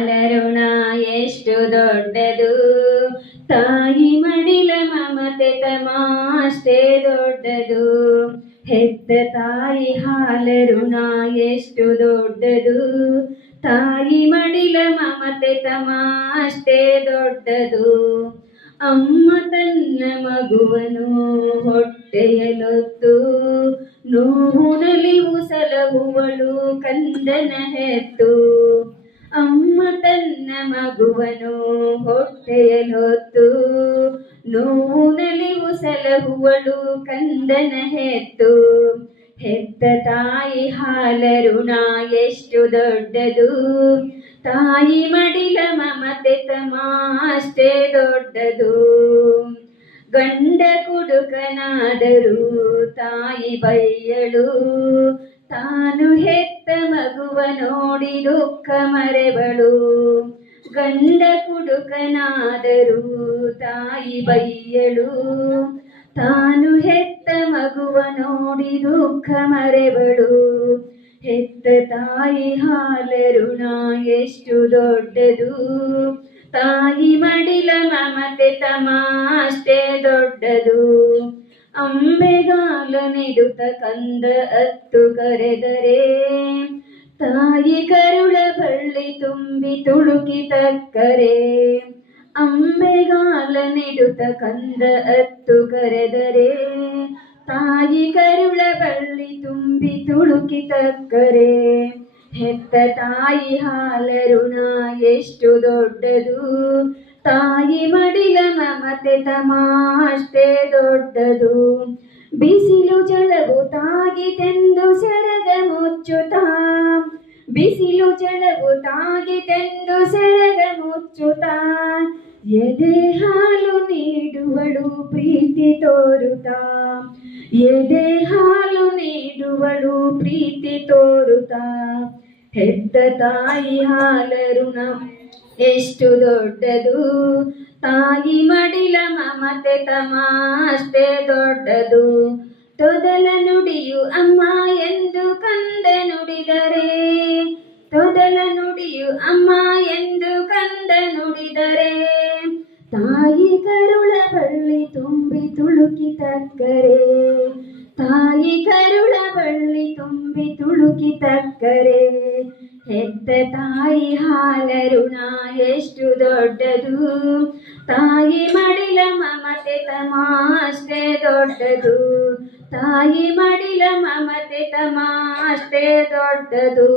ಹಾಲರುಣ ಎಷ್ಟು ದೊಡ್ಡದು, ತಾಯಿ ಮಡಿಲ ಮಮತೆ ತಮ ಅಷ್ಟೇ ದೊಡ್ಡದು. ಹೆತ್ತ ತಾಯಿ ಹಾಲರುಣ ಎಷ್ಟು ದೊಡ್ಡದು, ತಾಯಿ ಮಡಿಲ ಮಮತೆ ತಮ ಅಷ್ಟೇ ದೊಡ್ಡದು. ಅಮ್ಮ ತನ್ನ ಮಗುವನು ಹೊಟ್ಟೆಯಲೊತ್ತು, ನೋವು ನಲಿವು ಸಲಹುವಳು ಕಂದನ ಹೆತ್ತು. ಅಮ್ಮ ತನ್ನ ಮಗುವನು ಹೊಟ್ಟೆಯಲೊತ್ತು, ನೋವು ನಲಿವು ಸಲಹುವಳು ಕಂದನ ಹೆತ್ತು. ಹೆತ್ತ ತಾಯಿ ಹಾಲರುಣ ಎಷ್ಟು ದೊಡ್ಡದು, ತಾಯಿ ಮಡಿಲ ಮಮತೆ ತಮ ಅಷ್ಟೇ ದೊಡ್ಡದು. ಗಂಡ ಕುಡುಕನಾದರೂ ತಾಯಿ ಬೈಯಳು, ತಾನು ಹೆತ್ತ ಮಗುವ ನೋಡಿ ದುಃಖ ಮರೆವಳು. ಗಂಡ ಕುಡುಕನಾದರೂ ತಾಯಿ ಬೈಯಳು, ತಾನು ಹೆತ್ತ ಮಗುವ ನೋಡಿ ದುಃಖ ಮರೆವಳು. ಹೆತ್ತ ತಾಯಿ ಹಾಲರುಣ ಎಷ್ಟು ದೊಡ್ಡದು, ತಾಯಿ ಮಡಿಲ ಮಮತೆ ತಮ ಅಷ್ಟೇ ದೊಡ್ಡದು. ಅಂಬೆಗಾಲ ನೆಡುತ್ತ ಕಂದ ಅತ್ತು ಕರೆದರೆ, ತಾಯಿ ಕರುಳ ಬಳ್ಳಿ ತುಂಬಿ ತುಳುಕಿ ತಕ್ಕರೆ. ಅಂಬೆಗಾಲ ನೆಡುತ್ತ ಕಂದ ಅತ್ತು ಕರೆದರೆ, ತಾಯಿ ಕರುಳ ಬಳ್ಳಿ ತುಂಬಿ ತುಳುಕಿ ತಕ್ಕರೆ. ಹೆತ್ತ ತಾಯಿ ಹಾಲರುಣ ಎಷ್ಟು ದೊಡ್ಡದು, ತಾಯಿ ಮಡಿಲ ಮಮತೆ ತಮ ಅಷ್ಟೇ ದೊಡ್ಡದು. ಬಿಸಿಲು ಜಳವು ತಾಗಿತೆಂದು ಸೆರಗ ಮುಚ್ಚುತ್ತ, ಬಿಸಿಲು ಜಳವು ತಾಗಿತೆಂದು ಸೆರಗ ಮುಚ್ಚುತ್ತ, ಎದೆ ಹಾಲು ನೀಡುವಳು ಪ್ರೀತಿ ತೋರುತ್ತ. ಎದೆ ಹಾಲು ನೀಡುವಳು ಪ್ರೀತಿ ತೋರುತ್ತ. ಹೆತ್ತ ತಾಯಿ ಹಾಲರುಣ ಎಷ್ಟು ದೊಡ್ಡದು, ತಾಯಿ ಮಡಿಲ ಮಮತೆ ತಮ ಅಷ್ಟೇ ದೊಡ್ಡದು. ತೊದಲ ನುಡಿಯು ಅಮ್ಮ ಎಂದು ಕಂದ ನುಡಿದರೆ, ತೊದಲ ನುಡಿಯು ಅಮ್ಮ ಎಂದು ಕಂದ ನುಡಿದರೆ, ತಾಯಿ ಕರುಳ ಬಳ್ಳಿ ತುಂಬಿ ತುಳುಕಿ ತಕ್ಕರೆ. ತಾಯಿ ಕರುಳ ಬಳ್ಳಿ ತುಂಬಿ ತುಳುಕಿ ತಕ್ಕರೆ. ಹೆತ್ತ ತಾಯಿ ಹಾಲರುಣ ಎಷ್ಟು ದೊಡ್ಡದು, ತಾಯಿ ಮಡಿಲ ಮಮತೆ ತಮ ಅಷ್ಟೇ ದೊಡ್ಡದು. ತಾಯಿ ಮಡಿಲ ಮಮತೆ ತಮ ಅಷ್ಟೇ ದೊಡ್ಡದು.